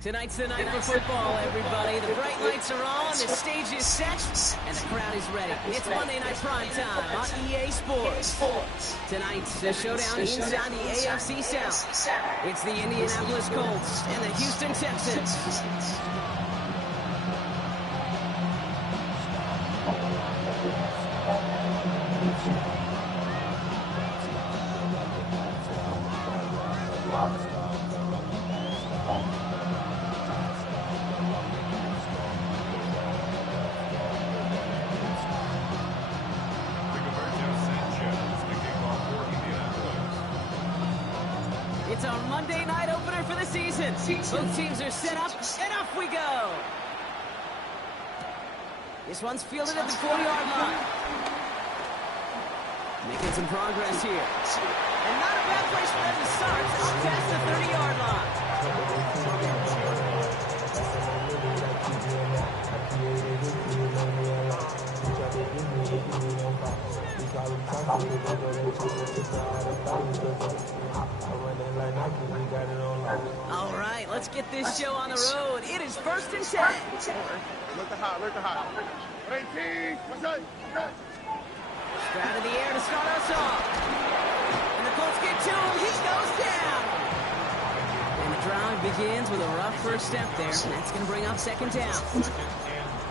Tonight's the night for football, everybody. The bright lights are on, the stage is set, and the crowd is ready. It's Monday Night Prime Time on EA Sports. Tonight's the showdown inside the AFC South. It's the Indianapolis Colts and the Houston Texans. It's our Monday night opener for the season. Both teams are set up, and off we go. This one's fielded at the 40-yard line. Making some progress here. And not a bad place for them to start. Up past the 30-yard line. All right, let's get this show on the road. It is 1st and 10. Look the hot. 18, what's up? Straight to the air to start us off. And the Colts get to him. He goes down. And the drive begins with a rough first step there. And that's going to bring up 2nd down.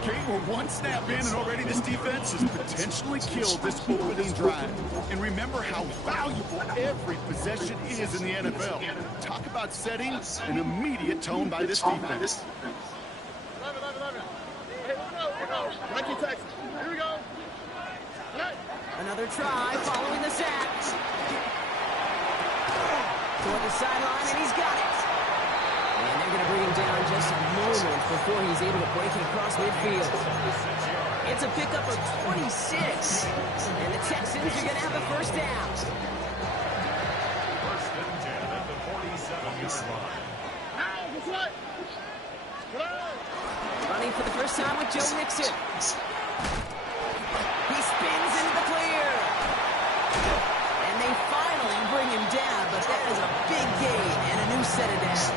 Kate, we're one snap in, and already this defense has potentially killed this opening drive. And remember how valuable every possession is in the NFL. Talk about setting an immediate tone by this defense. 11. Hey, here we go. Nike Texas. Here we go. Another try following the sack. Toward the sideline, and he's got it. And they're going to bring him down just a moment before he's able to break it across midfield. It's a pickup of 26. And the Texans are going to have a first down. 1st and 10 at the 47-yard line. Running for the first time with Joe Mixon. He spins into the clear. And they finally bring him down, but that is a big gain and a new set of downs.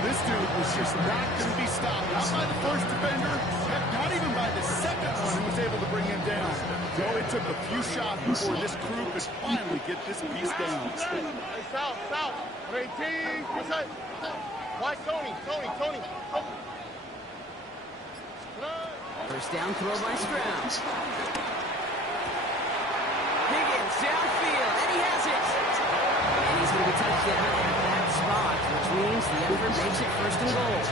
This dude was just not going to be stopped. Not by the first defender, not even by the second one who was able to bring him down. Though it took a few shots before this crew could finally get this piece down. Hey, South. 18, what's up? Why, Tony. First down throw by Stroud. Higgins downfield, and he has it. And he's going to be touched down at that spot, which means the effort makes it 1st and goal.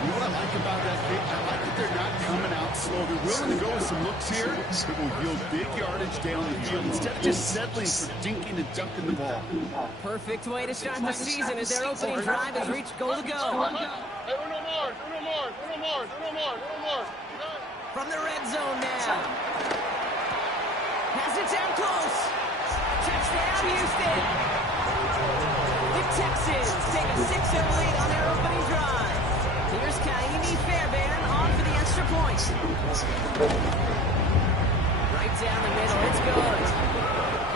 You know what I like about that kick? I like that they're not coming out slow. They're willing to go with some looks here that will yield big yardage down the field instead of just settling for dinking and dunking the ball. Perfect way to start the season as their opening drive has reached goal to go. Hey, Uno Mars. From the red zone now. Has it down close. Touchdown, Houston. The Texans take a 6-0 lead on their opening drive. Here's Kaimi Fairbairn on for the extra point. Right down the middle, it's good.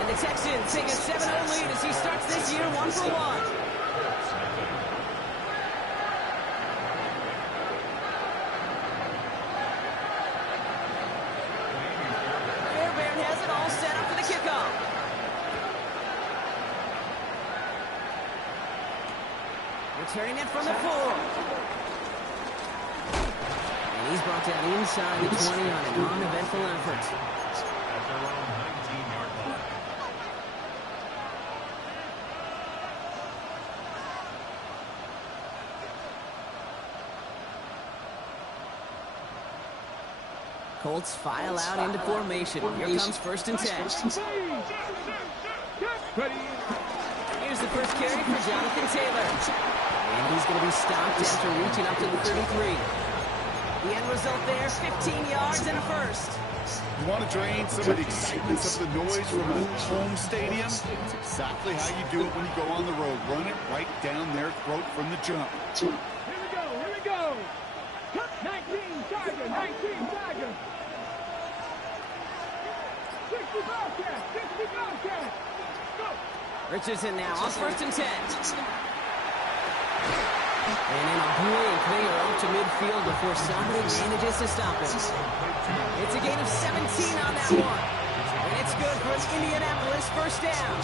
And the Texans take a 7-0 lead as he starts this year 1-for-1. Returning it from the 4. And he's brought down inside the 20 on an uneventful effort. At their own 19-yard line. Colts file out into formation. Here comes 1st and 10. Here's the first carry for Jonathan Taylor. And he's going to be stopped after reaching up to the 33. The end result there, 15 yards and a first. You want to drain some of the excitement, some of the noise from a home stadium? It's exactly how you do it when you go on the road. Run it right down their throat from the jump. Here we go. 19 Tigers, 19 Tigers. 60 Bobcats. Go. Richardson now on 1st and 10. And in a blink, they are up to midfield before somebody manages to stop him. It's a gain of 17 on that one. And it's good for an Indianapolis first down.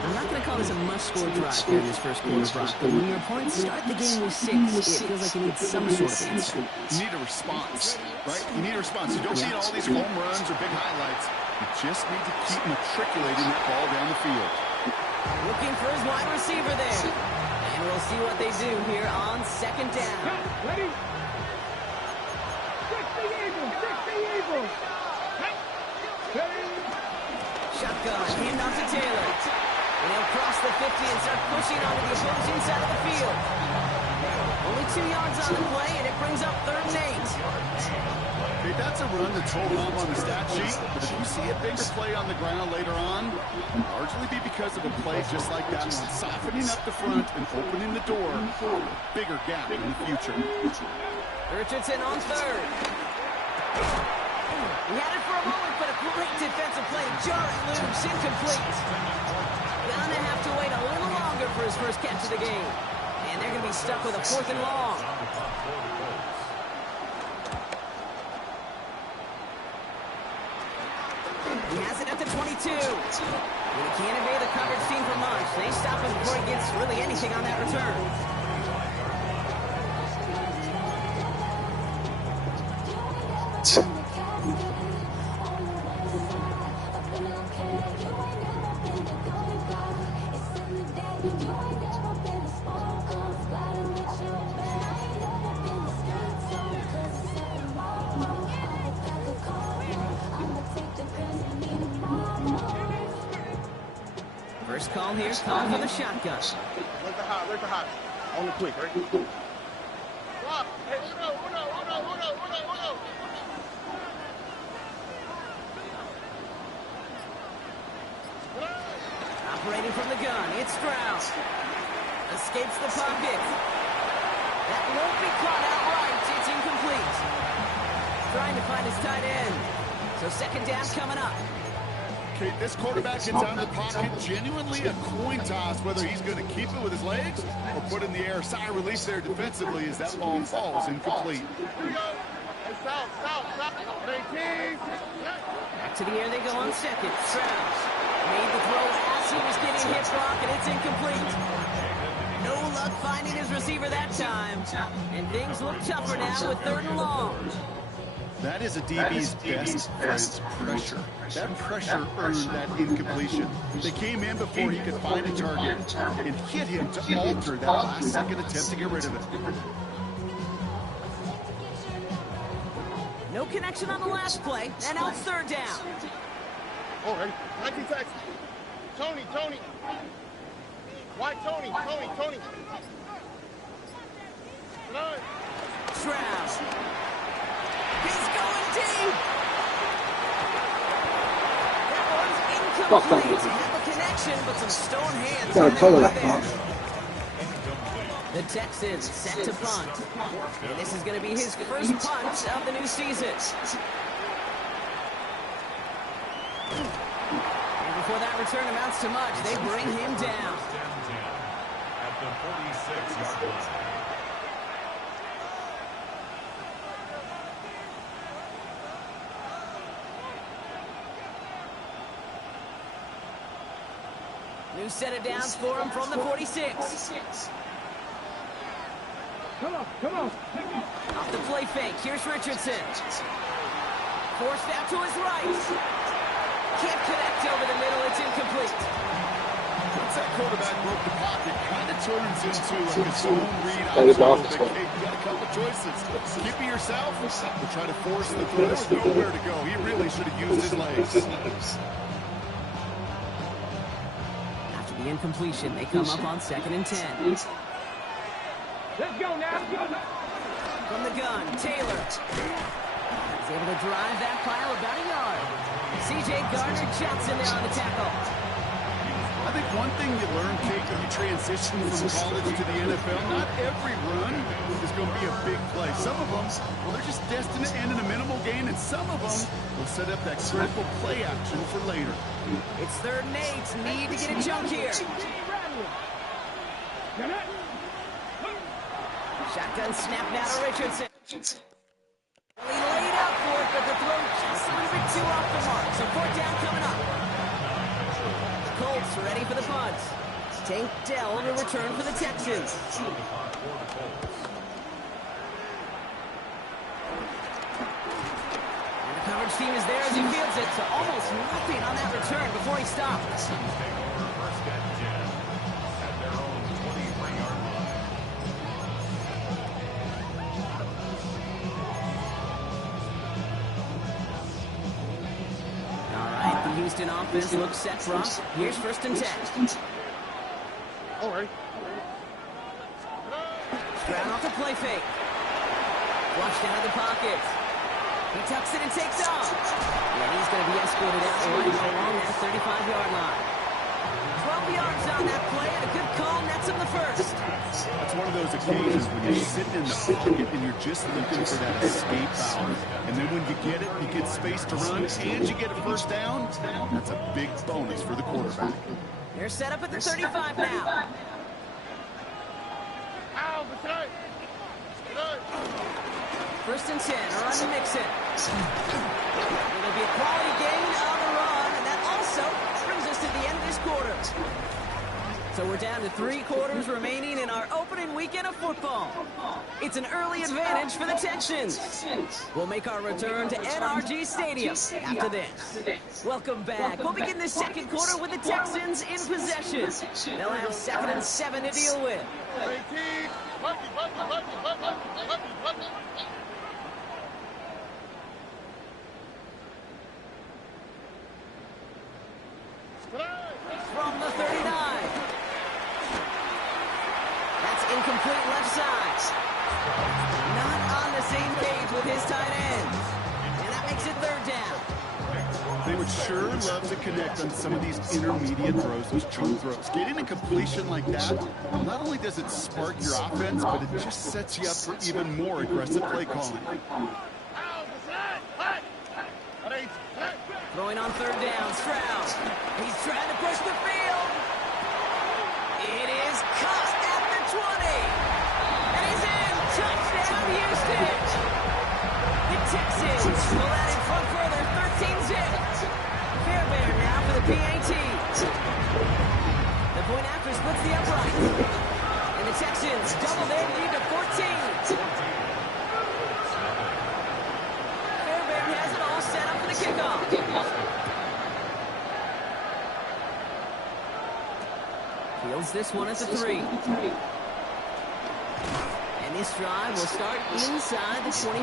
I'm not going to call this a must-score drive here in this first quarter, Brock, but when your opponents start the game with 6, it feels like you need some sort of answer. You need a response, right? You need a response. You don't need all these home runs or big highlights. You just need to keep matriculating that ball down the field. Looking for his wide receiver there. And we'll see what they do here on second down. Ready? 60 Eagles, 60 Eagles. Ready? Shotgun, handoff to Taylor. And he'll cross the 50 and start pushing onto the opposing side of the field. Only 2 yards on the play, and it brings up 3rd and 8. Okay, that's a run that's hold home on the stat sheet, but if you see a bigger play on the ground later on, it'll largely be because of a play just like that one, softening up the front and opening the door for a bigger gap in the future. Richardson on 3rd. He had it for a moment, but a great defensive play to jar it loose, incomplete. Gonna have to wait a little longer for his first catch of the game. And they're gonna be stuck with a 4th and long. He has it at the 22. And he can't evade the coverage team for much. They stop him before he gets really anything on that return. First call here, call for the shotgun. Where's the hot? On the quick, right? Rock, hey, Uno. Operating from the gun, it's Strauss. Escapes the pocket. That won't be caught outright. It's incomplete. Trying to find his tight end. So second down coming up. Okay, this quarterback gets out of the pocket, genuinely a coin toss, whether he's going to keep it with his legs or put it in the air. Sigh of relief there defensively as that ball falls incomplete. Here we go. Hey, stop. 18. Back to the air they go on second. Strauss made the throw as he was getting hit, Brock, and it's incomplete. No luck finding his receiver that time. And things look tougher now with 3rd and long. That is a DB's best friend's pressure. That pressure earned that incompletion. They came in before he could find a target and hit him to alter that last-second attempt to get rid of it. No connection on the last play, and now 3rd down. Oh, ready? 19 Texas. Tony. White Tony. Strauss. He's going deep. That one's incomplete. Have a connection, but some stone hands on that there. The Texans set to punt. And this is going to be his first punt of the new season. And before that return amounts to much, they bring him down. At the 46-yard line. New set of downs for him from the 46. Come on. Off the play fake, here's Richardson. Forced out to his right. Can't connect over the middle, it's incomplete. Once that quarterback broke the pocket, kind of turns into like a zone read option. You got a couple choices. Keep it yourself or try to force the throw. There's nowhere to go. He really should have used his legs. After the incompletion, they come up on 2nd and 10. Let's go now. From the gun, Taylor. He's able to drive that pile about a yard. C.J. Gardner-Johnson there on the tackle. I think one thing you learn, Kate, when you transition from college to the NFL, not every run is going to be a big play. Some of them, well, they're just destined to end in a minimal gain, and some of them will set up that critical play action for later. It's 3rd and 8. Need to get a jump here. Shotgun snap now to Richardson. He laid out for it, but the throw just a little bit too off the mark. So 4th down coming up. The Colts ready for the punt. Tank Dell to return for the Texans. And the coverage team is there as he fields it, so almost nothing on that return before he stops. First and 10 at their own 23-yard line. All right, the Houston offense looks set for us. Here's 1st and 10. All right. Stroud off the play fake. Flushed out of the pocket. He tucks it and takes off. And he's going to be escorted out right along that 35-yard line. 12 yards on that play, and a good call nets him the first. That's one of those occasions when you're sitting in the pocket and you're just looking for that escape valve. And then when you get it, you get space to run, and you get a first down. That's a big bonus for the quarterback. They're set up at the 35 now. Ow, beside. 1st and 10, run to Mixon. It'll be a quality gain on the run, and that also brings us to the end of this quarter. So we're down to 3 quarters remaining in our opening weekend of football. It's an early advantage for the Texans. We'll make our return to NRG Stadium after this. Welcome back. We'll begin the 2nd quarter with the Texans in possession. They'll have 2nd and 7 to deal with. 18. From the 39. That's incomplete left side. Not on the same page with his tight end. And that makes it 3rd down. They would sure love to connect on some of these intermediate throws, those chunk throws. Getting a completion like that, not only does it spark your offense, but it just sets you up for even more aggressive play calling. Throwing on 3rd down, Stroud. He's trying to push the field. It is caught at the 20. And he's in. Touchdown, Houston. The Texans pull out in front further, 13-zip. Fairbairn now for the PAT. The point after splits the upright. And the Texans double their lead to 14. Fairbairn has it all set up for the kickoff. Fields this one at the 3. And this drive will start inside the 25.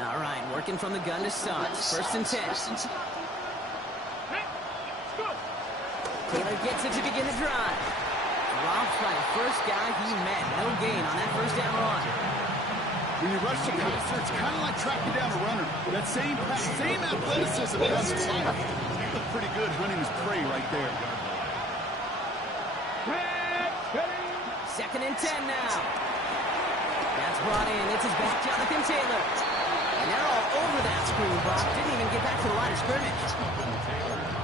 All right, working from the gun to start. 1st and 10. Taylor gets it to begin the drive. Dropped by the first guy he met. No gain on that 1st down run. When you rush the passer, it's kind of like tracking down a runner. That same athleticism comes to life. He looked pretty good hunting his prey right there. 2nd and 10 now. That's brought in. It's his back, Jonathan Taylor. And they're all over that screen, Brock. Didn't even get back to the line of scrimmage.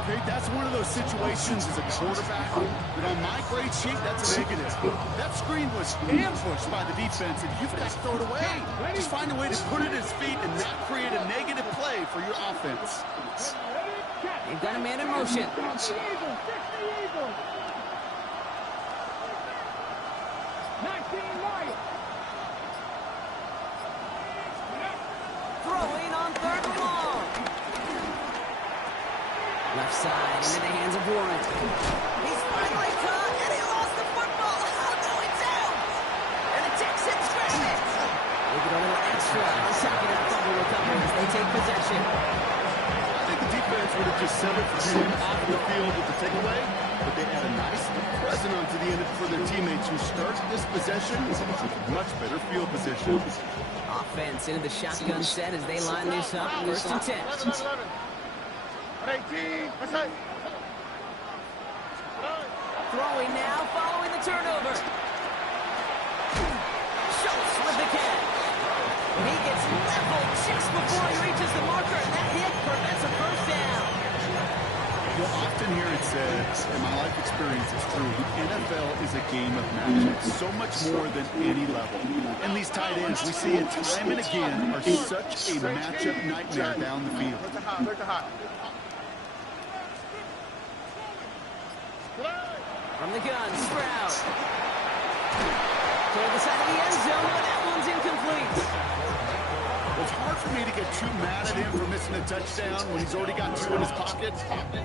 Okay, that's one of those situations as a quarterback that on my grade sheet, that's a negative. That screen was ambushed by the defense, and you've got to throw it away. Just find a way to put it at his feet and not create a negative play for your offense. They've got a man in motion. Throwing on 3rd and long. Left side into the hands of Warren. He's finally caught, and he lost the football. Oh, no, it's out. And the Texans grab it. They get a little extra on top of that fumble recovery as they take possession. I think the defense would have just settled for being off the field with the takeaway, but they had a nice present onto the end for their teammates who started this possession with much better field position. Offense into the shotgun set as they line this up. 1st and 10. 18. Throwing now, following the turnover. Schultz with the catch. He gets leveled just before he reaches the marker, and that hit prevents a first down. You'll often hear it said, and my life experience is true, the NFL is a game of matchups, so much more than any level. And these tight ends, we see it time and again, are such a matchup nightmare down the field. Look at hot. From the gun, Stroud. Toward the side of the end zone, but that one's incomplete. It's hard for me to get too mad at him for missing a touchdown when he's already got 2 in his pocket.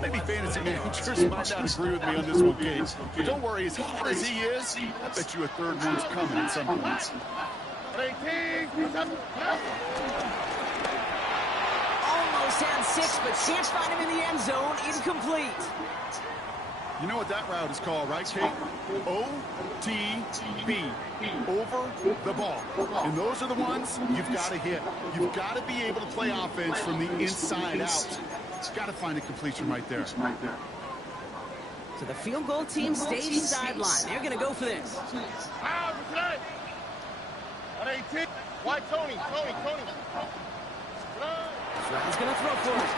Maybe fantasy managers might not agree with me on this one, Case. But don't worry, as hard as he is, I bet you a third one's coming at some point. Almost had 6, but can't find him in the end zone. Incomplete. You know what that route is called, right, Kate? OTB, over the ball. And those are the ones you've got to hit. You've got to be able to play offense from the inside out. You've got to find a completion right there. So the field goal team stays sideline. They're going to go for this. Why Tony? Stroud's going to throw for it.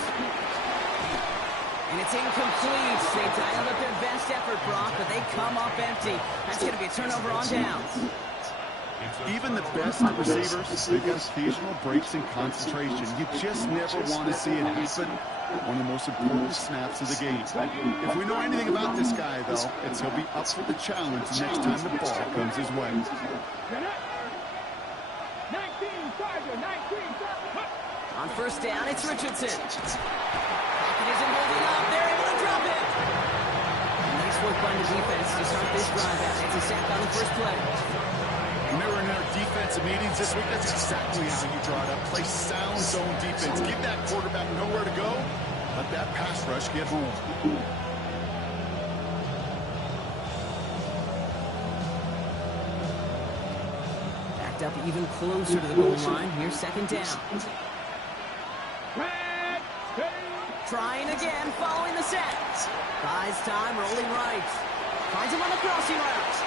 And it's incomplete. They dialed up their best effort, Brock, but they come up empty. That's going to be a turnover on downs. Even the best receivers, they've got occasional breaks in concentration. You just never want to see it happen. One of the most important snaps of the game. If we know anything about this guy, though, it's he'll be up for the challenge next time the ball comes his way. 19, Charger, 19. On first down, it's Richardson. Pocket isn't holding up. They're able to drop it. Nice work by the defense to start this drive out. It's a sack on the first play. When they were in their defensive meetings this week, that's exactly how you draw it up. Play sound zone defense. Give that quarterback nowhere to go. Let that pass rush get home. Backed up even closer to the goal line. Here's second down. Trying again, following the set. Buys time, rolling right. Finds him on the crossing route.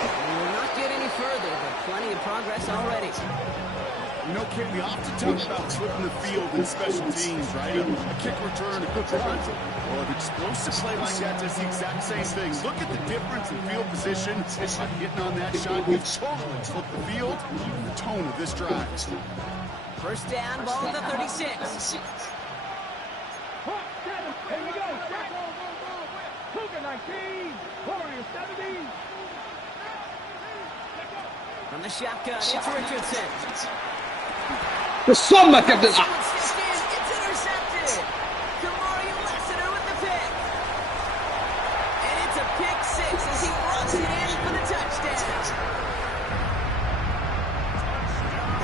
He will not get any further, but plenty of progress already. You know, Kate, we often talk about flipping the field in special teams, right? A kick return, a good run. Well, an explosive play like that does the exact same thing. Look at the difference in field position. By hitting on that shot, you've totally flipped the field, the tone of this drive. First down, ball at the 36. Here we go. Cougar 19. Warriors 70. From the shotgun, it's Richardson. There's so much of this. It's intercepted. Kamari Lassiter with the pick. And it's a pick 6 as he runs it in for the touchdown.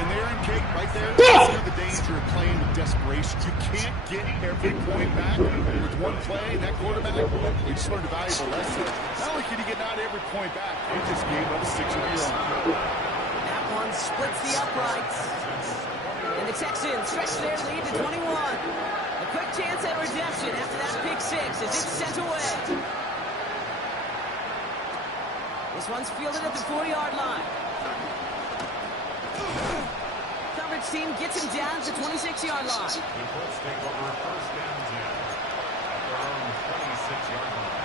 And there in Kate, right there, you see the danger of playing with desperation. You can't get every point back with one play. That quarterback, he just learned a valuable lesson. Not only can he get not every point back, he just gave up 6 of your own. That one splits the uprights. And the Texans stretch their lead to 21. A quick chance at redemption after that pick 6 as it's sent away. This one's fielded at the 40-yard line. Coverage team gets him down to the 26-yard line. The Colts take over first down 10 at their own 26-yard line.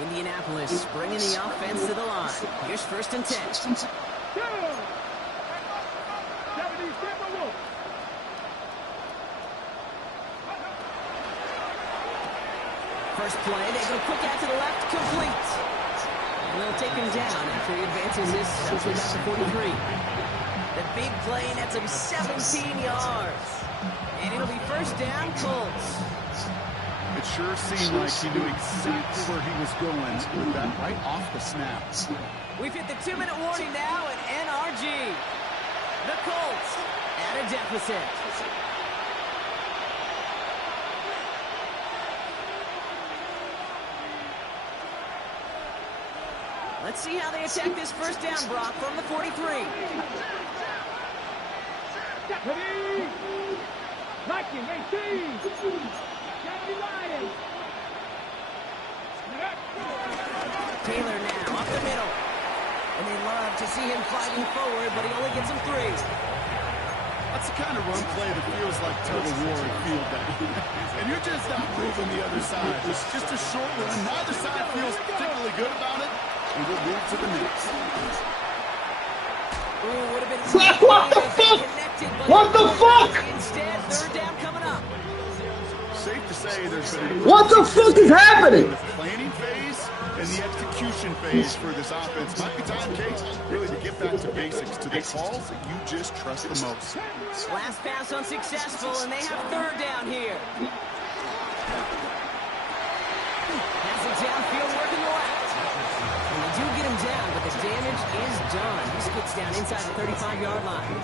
Indianapolis bringing the offense to the line. Here's first and 10. First play, they go quick out to the left, complete. And they'll take him down after he advances this to about the 43. The big play nets him 17 yards. And it'll be first down, Colts. It sure seemed like he knew exactly where he was going with that right off the snap. We've hit the 2-minute warning now at NRG. The Colts at a deficit. Let's see how they attack this first down, Brock, from the 43. Ready? 1918. Johnny Lyons. Taylor now up the middle. And they love to see him fighting forward, but he only gets them 3. That's the kind of run play that feels like tug of war and field down. And you're just not moving the other side. It's just a short run. Neither side feels particularly good about it. And we'll move to the next. Ooh, would have been What the fuck? What the fuck? Instead, 3rd down coming up. Safe to say there's been What the fuck is happening? the planning phase and the execution phase for this offense. Might be time, Kate, really to get back to basics, to the calls that you just trust the most. Last pass unsuccessful, and they have 3rd down here. Has it downfield working the left. And they do get him down, but the damage is done. He skips down inside the 35-yard line.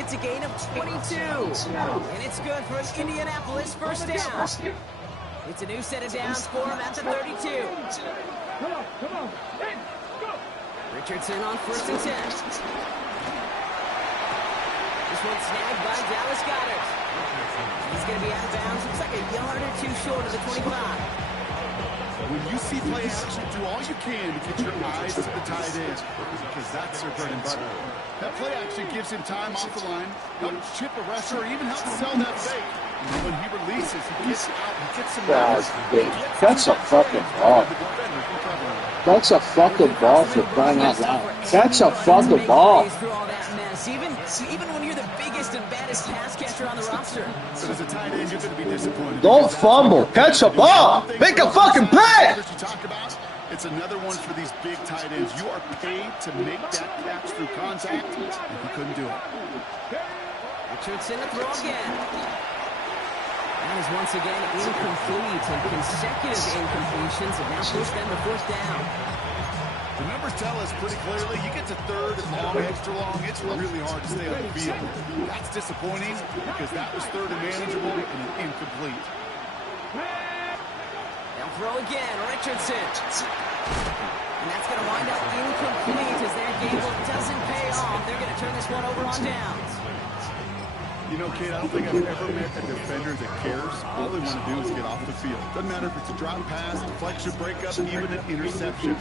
It's a gain of 22. And it's good for an Indianapolis 1st down. It's a new set of downs for him at the 32. Come on. Let's go. Richardson on 1st and 10. This one's snagged by Dallas Goedert. He's going to be out of bounds. Looks like a yard or 2 short of the 25. When you see play action, do all you can to get your eyes to the tight end, because that's their bread and butter. That play action gives him time off the line, helps chip a rusher, or even helps sell that fake. And when he releases, he gets out, he gets some yards. That's a fucking ball. That's a fucking ball for crying out loud. That's a fucking ball. Through all that mess, even when you're the biggest and baddest pass catcher on the roster. But as a tight end, you're going to be disappointed. Don't fumble. Catch the ball. Make a fucking play. You talk about, it's another one for these big tight ends. You are paid to make that catch through contact, and he couldn't do it. Richardson to throw again. That is once again incomplete, and consecutive incompletions have now pushed them to 4th down. The numbers tell us pretty clearly, you get to 3rd and long, extra long, it's really hard to stay on the field. That's disappointing because that was 3rd and manageable and an incomplete. They'll throw again, Richardson. And that's going to wind up incomplete as their gamble doesn't pay off. They're going to turn this one over on downs. You know, Kate, I don't think I've ever met a defender that cares. All they want to do is get off the field. Doesn't matter if it's a drop pass, deflection, breakup, even an interception.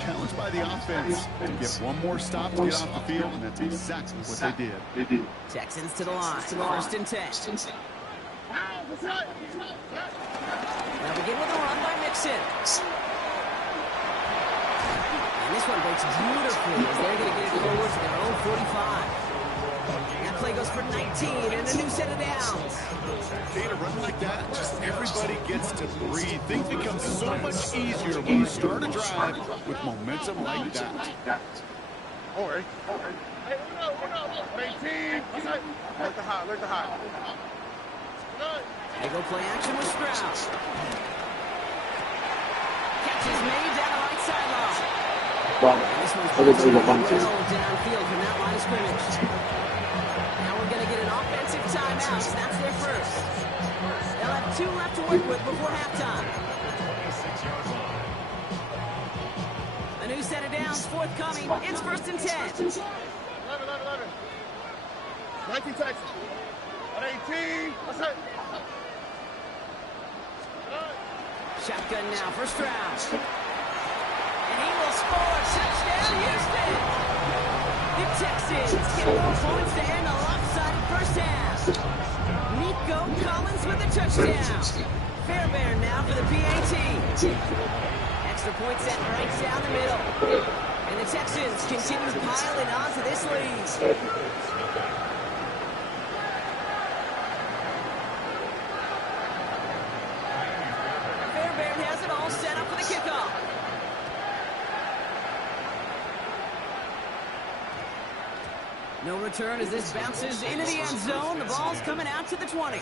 Challenged by the offense to get one more stop to get off the field, and that's exactly what they did. Texans to the line, 1st and 10. They'll begin with a run by Mixon. And this one breaks beautifully as they're going to get it forward to their own 45. That play goes for 19 and a new set of downs. Kate, a run like that, just everybody gets to breathe. Things become so much easier when you start a drive with momentum like that. All right. Hey, look. 18. Alert the hot. They go play action with Stroud. Catch is made down the right sideline. Well, This one's I would say the well one thing. downfield from that line of scrimmage. Now we're going to get an offensive timeout. That's their first. They'll have 2 left to work with before halftime. A new set of downs forthcoming. It's 1st and 10. 11. 19 Texas. 18. That's it. Shotgun now for Stroud. And he will score. Touchdown, Houston. The Texans get more points to end a lopsided 1st half. Nico Collins with the touchdown. Fairbairn now for the PAT. Extra point set right down the middle. And the Texans continue piling on to this lead. Fairbairn has it all set up for the kickoff. No return as this bounces into the end zone. The ball's coming out to the 20.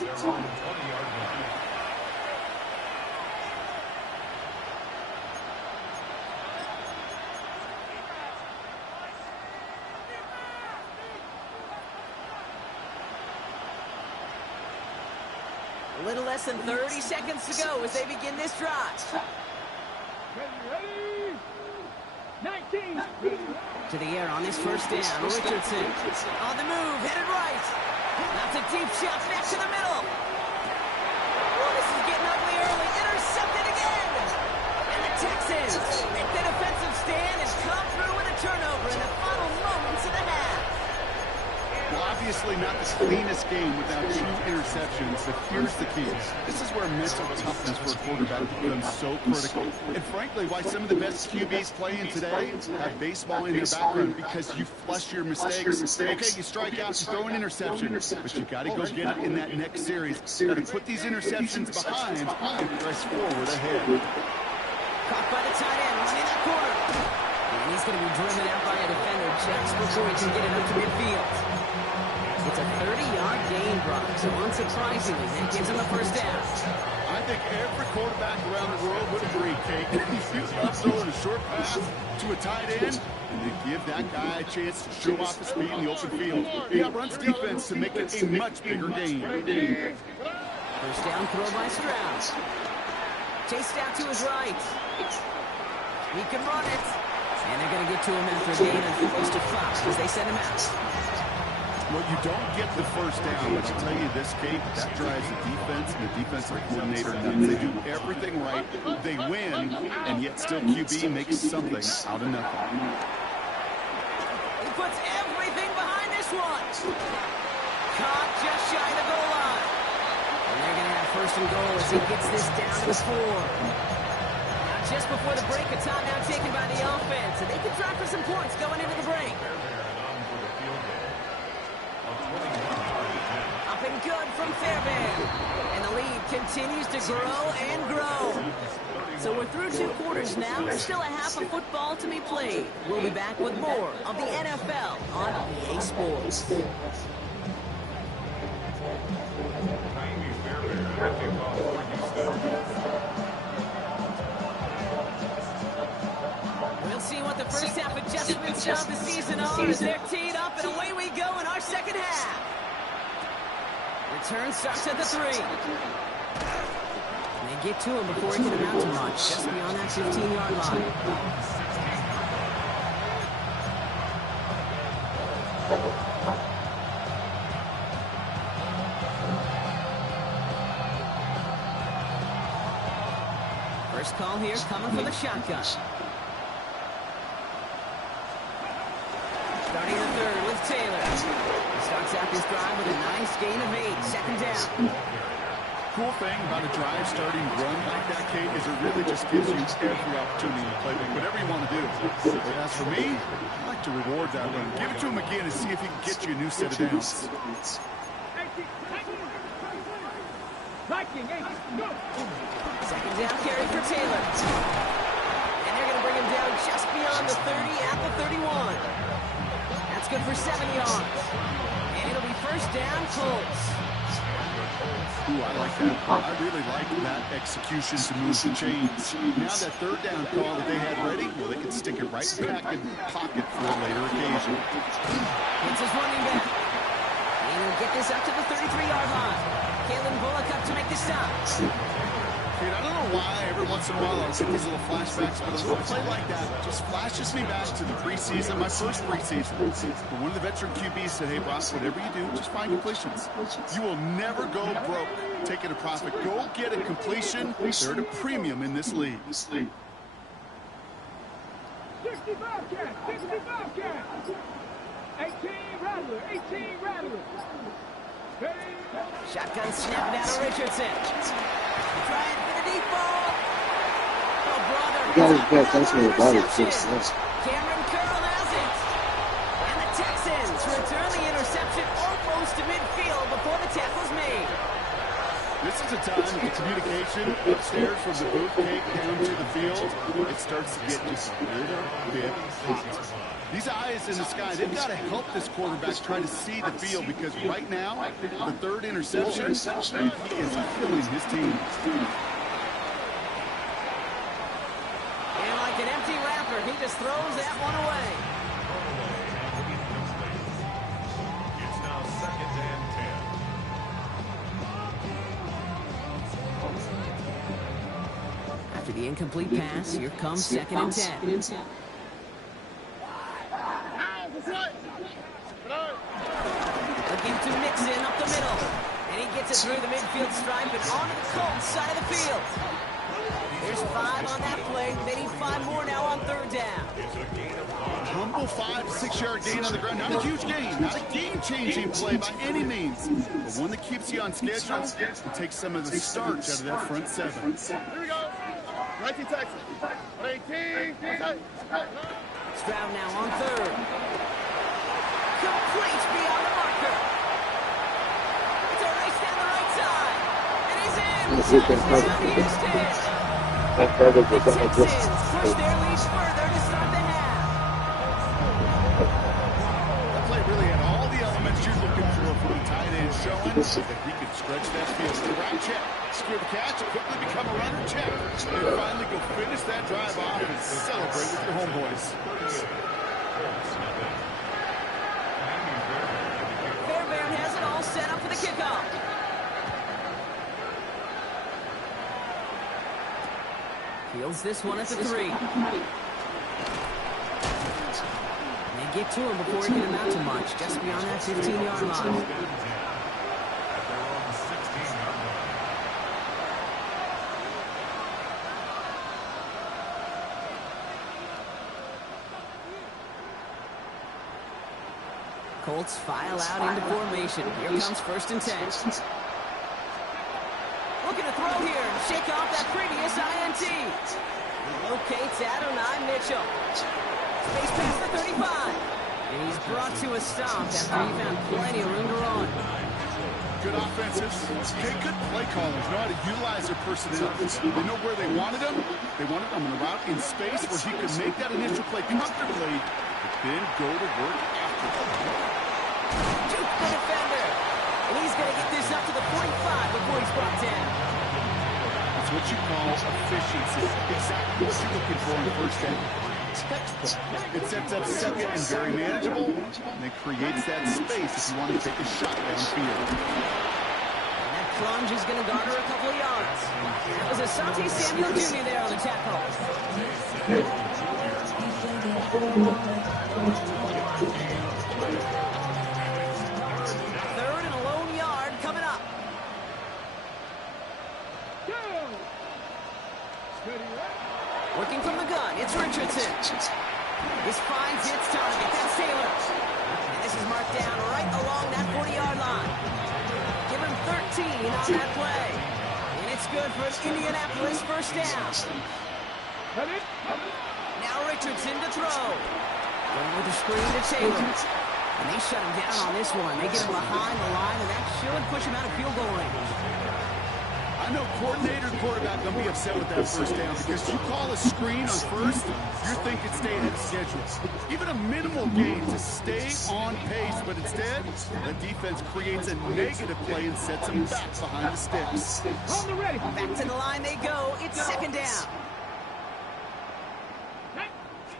A little less than 30 seconds to go as they begin this drive. Ready? 19. To the air on this 1st down. Richardson on the move, headed right. That's a deep shot back to the middle. Oh, this is getting ugly early. Intercepted again. And the Texans make the defensive stand and come through with a turnover in the final moments of the half. Well, obviously not the cleanest game without 2 interceptions, but here's the key. This is where mental toughness for a quarterback becomes so critical. And frankly, why some of the best QBs playing today have baseball in their background, because you flush your mistakes. Okay, you strike out, you throw an interception, but you got to go get it in that next series. Got to put these interceptions behind and press forward ahead. Caught by the tight end, running that corner. And he's going to be driven out by a defender just before he can get it up to midfield. It's a 30-yard gain, Brock, so unsurprisingly, that gives him a first down. I think every quarterback around the world would agree, Kate. You love throwing a short pass to a tight end, and then give that guy a chance to show off his speed in the open field. He outruns defense to make it a much bigger gain. First down throw by Stroud. Chased out to his right. He can run it. And they're going to get to him after a gain of close to 5 as they send him out. Well, you don't get the first down, but I'll tell you this, Kate, that drives the defense and the defensive coordinator nuts. They do everything right, they win, and yet still QB makes something out of nothing. He puts everything behind this one. Caught just shy of the goal line. And they're going to have first and goal as he gets this down to the 4. Now, just before the break, a timeout taken by the offense, and they can try for some points going into the break. Up and good from Fairbairn. And the lead continues to grow and grow. So we're through 2 quarters now. There's still a half of football to be played. We'll be back with more of the NFL on EA Sports. We'll see what the first half adjustments of the season are as they're teed up, and away we go in our second half. Return starts at the 3. And they get to him before he can amount to much, just beyond that 15-yard line. First call here coming from the shotgun. Starting the 3rd with Taylor. He starts out this drive with a nice gain of 8. Second down. Cool thing about a drive starting run like that, Kate, is it really just gives you every opportunity to play with whatever you want to do. But as for me, I like to reward that run. Give it to him again and see if he can get you a new set of downs. Second down carry for Taylor. And they're going to bring him down just beyond the 30 at the 31. That's good for 7 yards. And it'll be first down, Colts. Ooh, I like that. I really like that execution to move the chains. Now that 3rd down call that they had ready, well, they can stick it right back in the pocket for a later occasion. Hits his running back. And he'll get this up to the 33-yard line. Kalen Bullock up to make the stop. Dude, I don't know why every once in a while I'll get these little flashbacks, but a little play like that just flashes me back to the preseason, my first preseason. But one of the veteran QBs said, hey, Brock, whatever you do, just find completions. You will never go broke taking a profit. Go get a completion. They're at a premium in this league. 65 catch, 65 catch. 18 Rattler, 18 Rattler. Shotgun snap down to Richardson. Trying for the deep ball. Oh, brother. You got his back. That's what about it. Cameron Curl has it. And the Texans return the interception almost to midfield before the tackle's made. This is a time that the communication upstairs from the booth cake down to the field, it starts to get just a little bit hot. These eyes in the sky, they've got to help this quarterback try to see the field, because right now, the 3rd interception, he is killing his team. And like an empty wrapper, he just throws that one away. It's now 2nd and 10. After the incomplete pass, here comes 2nd and 10. Looking to to Mixon up the middle. And he gets it through the midfield stripe and onto the Colts side of the field. There's 5 on that play. They need 5 more now on 3rd down. Humble 5 to 6 yard gain on the ground. Not a huge gain, not a game-changing play by any means, but one that keeps you on schedule and takes some of the starch out of that front 7. Here we go. 19 Texas. 18. Stroud now on 3rd. Complete beyond the marker. It's a race down the right side. And he's in. Touchdown Houston. The Texans push their lead further to start the half. That play really had all the elements you're looking for from the tight end, showing that he could stretch that field. The route check, secure the catch, quickly become a runner check, and finally go finish that drive off and celebrate with your homeboys. Fairbairn has it all set up for the kickoff. Fields this one at the 3. They get to him before he can amount to much, just beyond that 15-yard line. Colts file out into formation. Here comes 1st and 10. Looking to throw here and shake off that previous INT. Locates Adonai Mitchell. Space pass for 35. And he's brought to a stop after he found plenty of room to run. Good offenses. Okay, good play callers know how to utilize their personnel. They know where they wanted them. They wanted them on a route in space where he could make that initial play comfortably, but then go to work after. Juke the defender. And he's going to get this up to the 45 before he's brought down. That's what you call efficiency. Exactly what you're looking for in the 1st down. Textbook. It sets up 2nd and very manageable, and it creates that space if you want to take a shot downfield. And that plunge is going to garner a couple of yards. That was Asante Samuel Jr. there on the tackle. 3rd and a lone yard coming up. Working from the gun, it's Richardson. This finds its target. That's Taylor. And this is marked down right along that 40-yard line. Give him 13 on that play. And it's good for an Indianapolis 1st down. Now Richardson to throw. Going with the screen to Taylor. And they shut him down on this one. They get him behind the line, and that should push him out of field goal range. I know coordinator and quarterback going to be upset with that 1st down because you call a screen on 1st, you're thinking stay ahead of schedule. Even a minimal gain to stay on pace, but instead, the defense creates a negative play and sets them back behind the sticks. On the ready. Back to the line they go. It's 2nd down.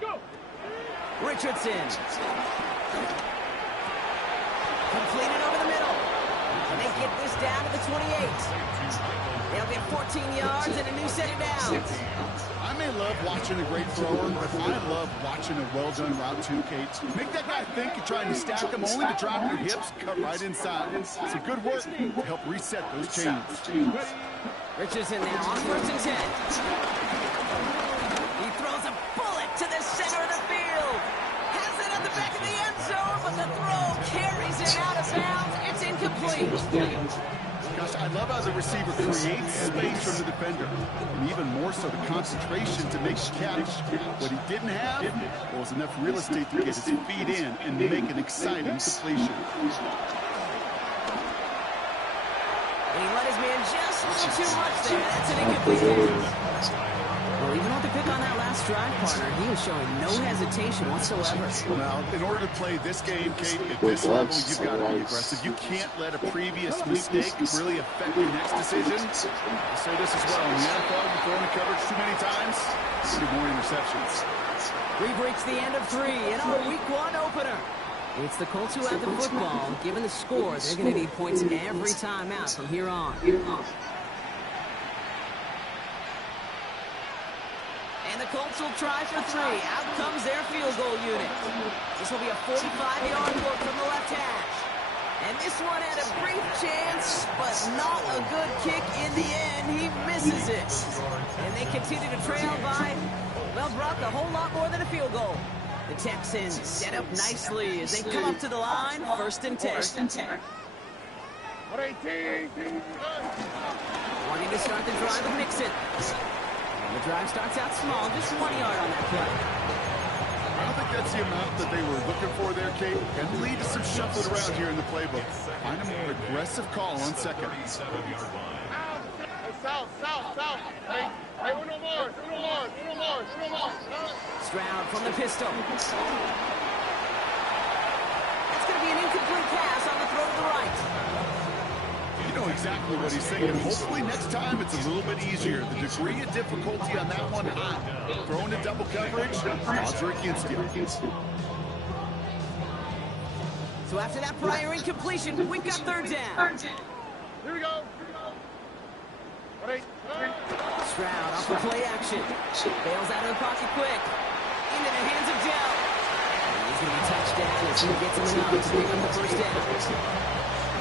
Go. Richardson. Completed over the middle. And they get this down to the 28. They'll get 14 yards and a new set of downs. I may love watching a great thrower, but I love watching a well-done route too, Kate. Make that guy think you're trying to stack them only to drop your hips, cut right inside. It's a good work to help reset those chains. Richardson now on 1st and 10. He throws a bullet to the center of the field. Has it at the back of the end zone, but the throw carries it out of bounds. It's incomplete. Gosh, I love how the receiver creates space from the defender, and even more so the concentration to make the catch. What he didn't have was enough real estate to get his feet in and make an exciting completion. And he let his man just a little too much there. That's an incomplete pass. Well, even with the pick on that last drive, partner, he was showing no hesitation whatsoever. Well, in order to play this game, Kate, at this level, you've got to be aggressive. You can't let a previous mistake really affect your next decision. I'll say this as well. In the NFL, you've thrown the coverage too many times, you get more interceptions. We've reached the end of 3 in our Week 1 opener. It's the Colts who have the football. Given the score, they're going to need points every time out from here on. And the Colts will try for 3. Out comes their field goal unit. This will be a 45-yard look from the left hash. And this one had a brief chance, but not a good kick in the end. He misses it. And they continue to trail by, well, Brock, a whole lot more than a field goal. The Texans set up nicely as they come up to the line, 1st and 10. Wanting to start the drive with Mixon. And the drive starts out small, just 1 yard on that play. I don't think that's the amount that they were looking for there, Kate. Can lead to some shuffling around here in the playbook. Find a more aggressive call on 2nd. South. Hey, uno more. Stroud from the pistol. That's going to be an incomplete pass on the throw to the right. You know exactly what he's saying. Hopefully next time it's a little bit easier. The degree of difficulty on that one high. Throwing in double coverage, odds are against you. So after that prior incompletion, we've got 3rd down. Here we go. Stroud off the play action. Bails out of the pocket quick. Into the hands of Dell. And he's going to be touched down as he gets him enough to pick up the 1st down.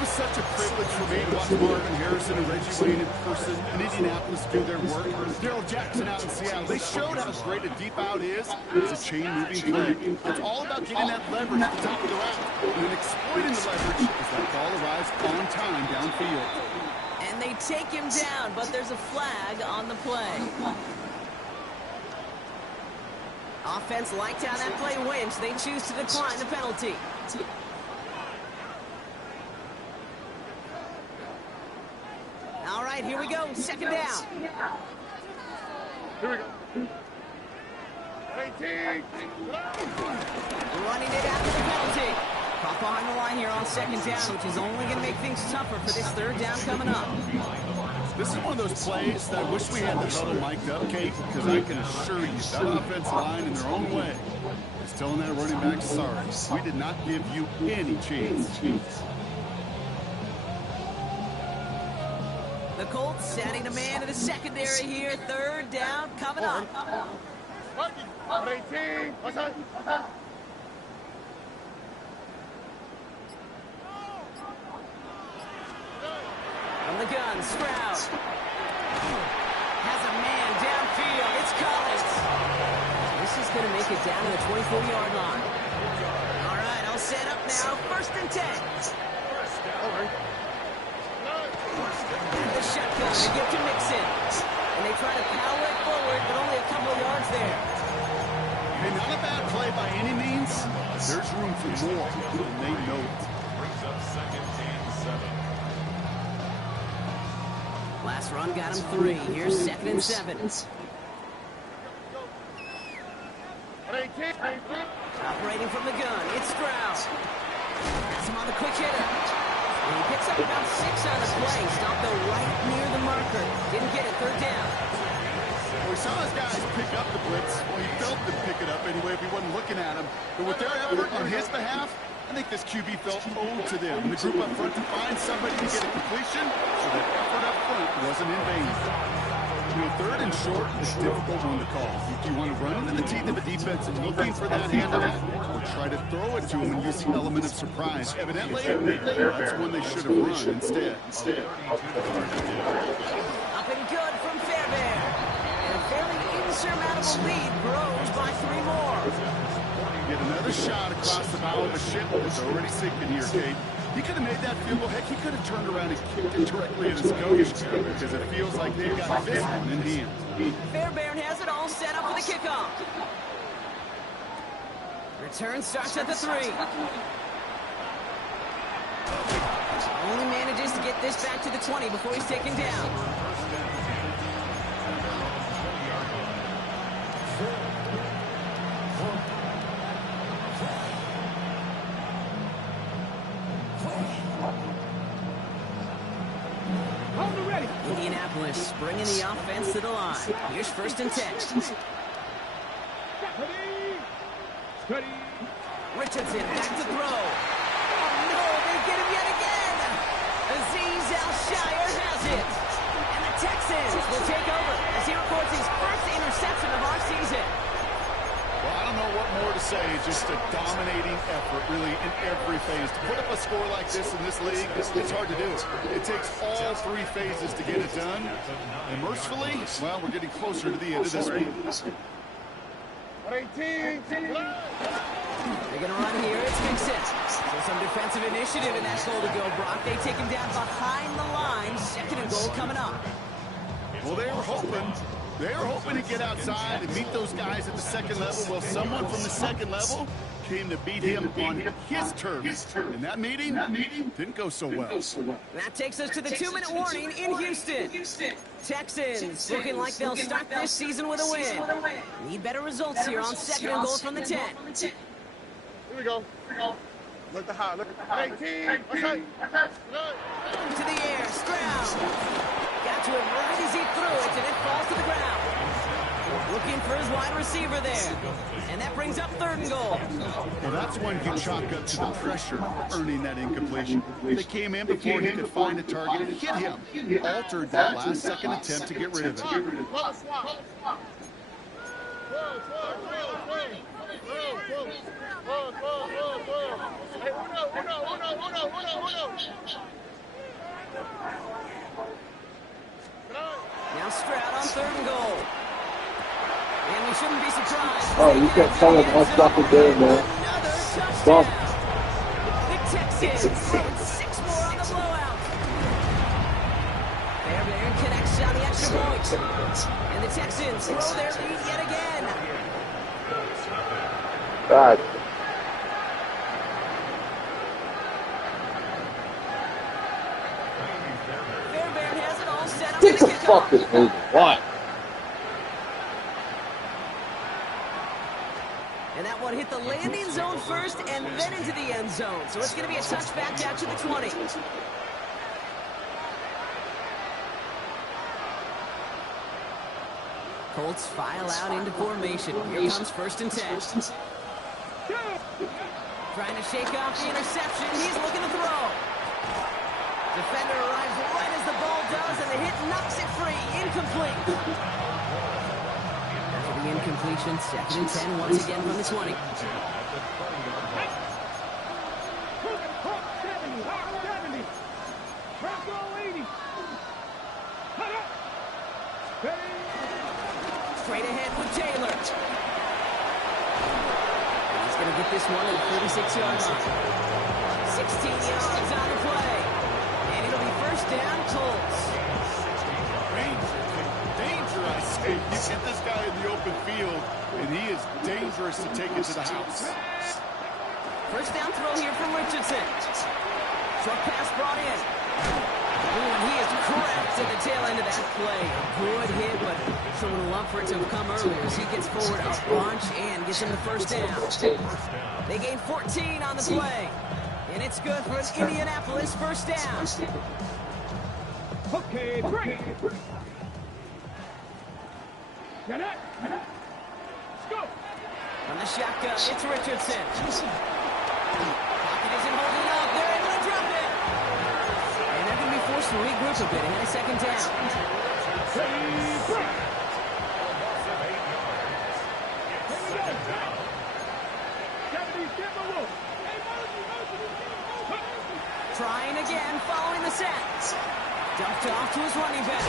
It was such a privilege for me to watch Marvin Harrison and Reggie Wayne in person in Indianapolis do their work. Daryl Jackson out in Seattle. They showed how great a deep out is. It's a chain-moving play. It's all about getting that leverage at the top of the route and then exploiting the leverage as that ball arrives on time downfield. And they take him down, but there's a flag on the play. Offense liked how that play went, so they choose to decline the penalty. All right, here we go. 2nd down. Here we go. 18. Running it after the penalty. Caught behind the line here on 2nd down, which is only going to make things tougher for this 3rd down coming up. This is one of those plays that I wish we had the huddle mic'd up, Kate, because I can assure you that offensive line in their own way is telling that running back, sorry, we did not give you any chance. The Colts setting a man in the secondary here. 3rd down coming up. 18. From the gun, Stroud. Has a man downfield. It's Collins. This is going to make it down to the 24-yard line. All right, I'll set up now. 1st and 10. The shotgun to give to Mixon. And they try to power it forward, but only a couple of yards there. Hey, not a bad play by any means. There's room for more, and they know it. Brings up 2nd and 7. Last run got him 3. Here's 2nd and 7. Operating from the gun, it's Stroud. Has him on the quick hitter. And he picks up about 6 on the play. Stopped though right near the marker. Didn't get it. 3rd down. We saw his guys pick up the blitz. Well, he felt them pick it up anyway if he wasn't looking at him. But with their effort on his behalf, I think this QB felt owed to them. And the group up front to find somebody to get a completion, so that effort up front wasn't in vain. You know, 3rd and short is a difficult one to call. Do you want to run into the teeth of a defense and looking for that handoff, or try to throw it to him and use the element of surprise? Evidently, that's one they should have run instead. Up and good from Fairbairn. And a fairly insurmountable lead grows by 3 more. Get another shot across the bow of a ship that's already sinking here, Kate. He could have made that field goal. Heck, he could have turned around and kicked it directly at his coach because it feels like they've got this one in hand. Fairbairn has it all set up for the kickoff. Return starts at the 3. Only manages to get this back to the 20 before he's taken down. Indianapolis bringing the offense to the line. Here's 1st and 10. Richardson back to throw. Oh no, they get him yet again. Azeez Al-Shaair has it. And the Texans will take over as he records his first interception of our season. Well, I don't know what more to say. Just a dominating effort, really, in every phase. To put up a score like this in this league, it's hard to do. It takes all three phases to get it done. And mercifully, well, we're getting closer to the end of this one. 18. They're going to run here. It's Mixon. So some defensive initiative in that goal to go, Brock. They take him down behind the line. Second and goal coming up. Well, they were hoping to get outside and meet those guys at the second level. Well, someone from the second level came to beat him on his terms. And that meeting didn't go so well. That takes us to the 2-minute warning in Houston. Texans looking like they'll start this season with a win. Need better results here on second and goal from the 10. Here we go. Look the high. Look at 18. Okay. To the air. Stroud. Got to him right as he threw it, and it falls to the ground. Looking for his wide receiver there. And that brings up third and goal. Well, that's one you chalk up to the pressure earning that incompletion. They came in before he could find a target and hit him. Altered that last-second attempt to get rid of it. Now Stroud on third and goal. And we shouldn't be surprised. Oh, you can't tell him what fucking game, man. Another Stop. touchdown. The Texans throwing 6 more on the blowout. Fairbairn connects on the extra point. And the Texans throw their lead yet again. God. Fairbairn has it all set up Get for the the kickoff. fucking moving. What? And that one hit the landing zone first and then into the end zone. So it's going to be a touchback out to the 20. Colts file out into formation. Here comes first and 10. Trying to shake off the interception. He's looking to throw. Defender arrives right as the ball does, and the hit knocks it free. Incomplete. After the incompletion, second and 10 once again from the 20. Straight ahead with Taylor. He's going to get this one at the 36-yard line. 16 yards on the play. And it'll be first down, Colts. Danger, I say. You get this guy in the open field, and he is dangerous to take into the house. First down throw here from Richardson. Short pass brought in. Ooh, and he is cracked at the tail end of that play. A good hit, but sure would love for it to have come earlier as he gets forward a bunch and gets him the first down. They gain 14 on the play. And it's good for an Indianapolis first down. Okay, break. Get it. Let's go. From the shotgun, it's Richardson. Pocket isn't holding up. They're able to drop it. And they're going to be forced to regroup a bit ahead of second down. Trying again, following the set. Dumped off to his running back.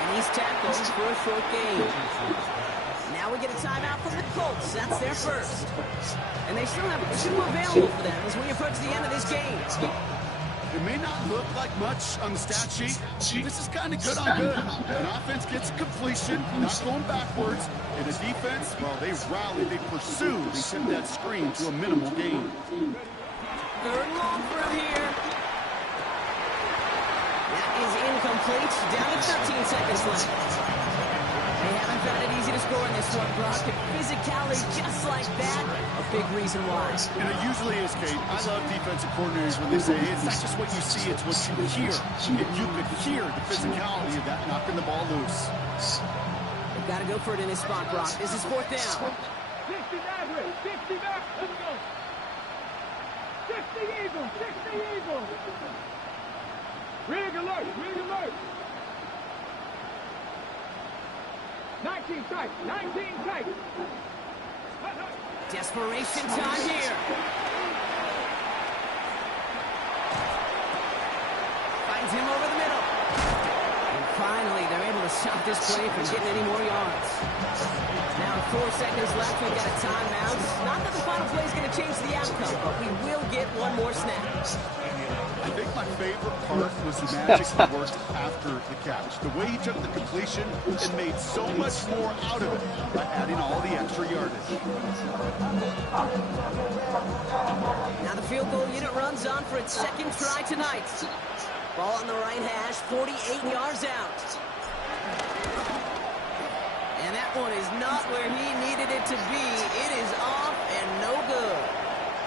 And he's tackled for a short gain. Now we get a timeout from the Colts. That's their first. And they still have 2 available for them as we approach the end of this game. It may not look like much on the stat sheet. This is kind of good on good. An offense gets completion, not going backwards. And the defense, well, they rallied, they pursued, they kept that screen to a minimal gain. Third and long for him here. That is incomplete. Down to 13 seconds left. They haven't found it easy to score in this one, Brock. And physicality just like that, a big reason why. And it usually is, Kate. I love defensive coordinators when they say it's not just what you see, it's what you hear. And you could hear the physicality of that knocking the ball loose. They've got to go for it in his spot, Brock. This is fourth down. 60 back, 60 back. Let's go. 60 Eagles, 60 Eagles. Rig alert, rig alert. 19 tight. 19 tight. Desperation time here. Finds him over the middle. And finally, they're able to stop this play from getting any more yards. Now, 4 seconds left. We've got a timeout. Not that the final play is going to change the outcome, but we will get one more snap. I think my favorite part was the magic that worked after the catch. The way he took the completion and made so much more out of it by adding all the extra yardage. Now the field goal unit runs on for its second try tonight. Ball on the right hash, 48 yards out. And that one is not where he needed it to be. It is off and no good.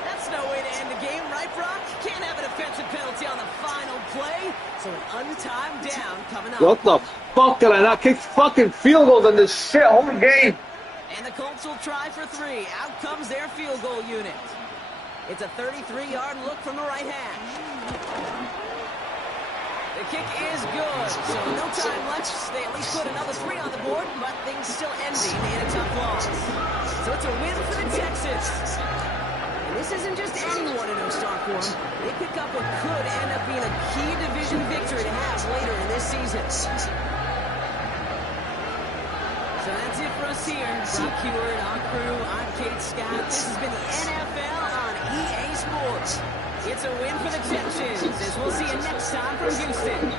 That's no way to end the game, right, Brock? Can't have an offensive penalty on the final play. So an untimed down coming up. What the fuck did I not kick fucking field goals in this shit whole game? And the Colts will try for 3. Out comes their field goal unit. It's a 33-yard look from the right hash. The kick is good, so no time left. They at least put another 3 on the board, but things still ending in a tough loss. So it's a win for the Texans. And this isn't just any 1-0 start for them. They pick up what could end up being a key division victory to have later in this season. So that's it for us here. Brock Huard, our crew, I'm Kate Scott. This has been the NFL on EA Sports. It's a win for the Texans, as we'll see you next time from Houston.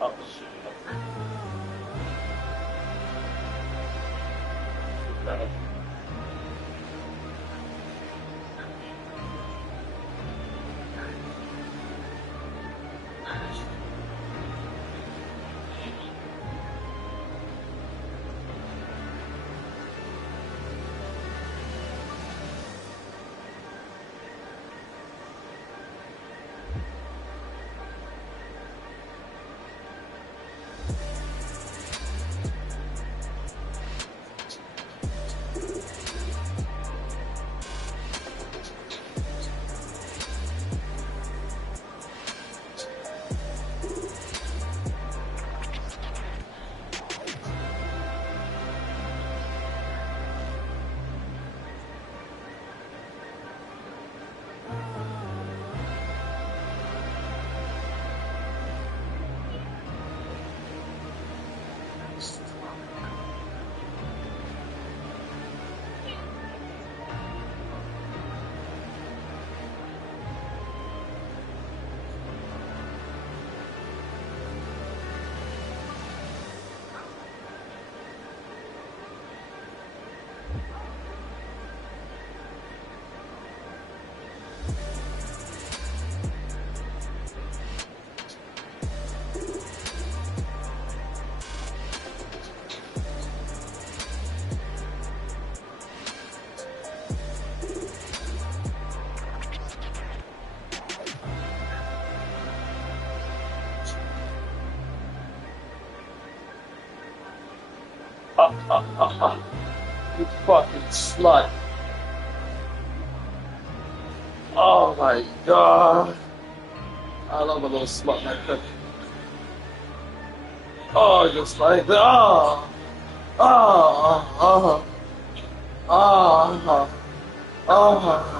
Oh, shit. Okay. You fucking slut. Oh my god. I love a little slut like that. Oh, just like that. Oh. Oh. Oh. Oh. Oh. Oh.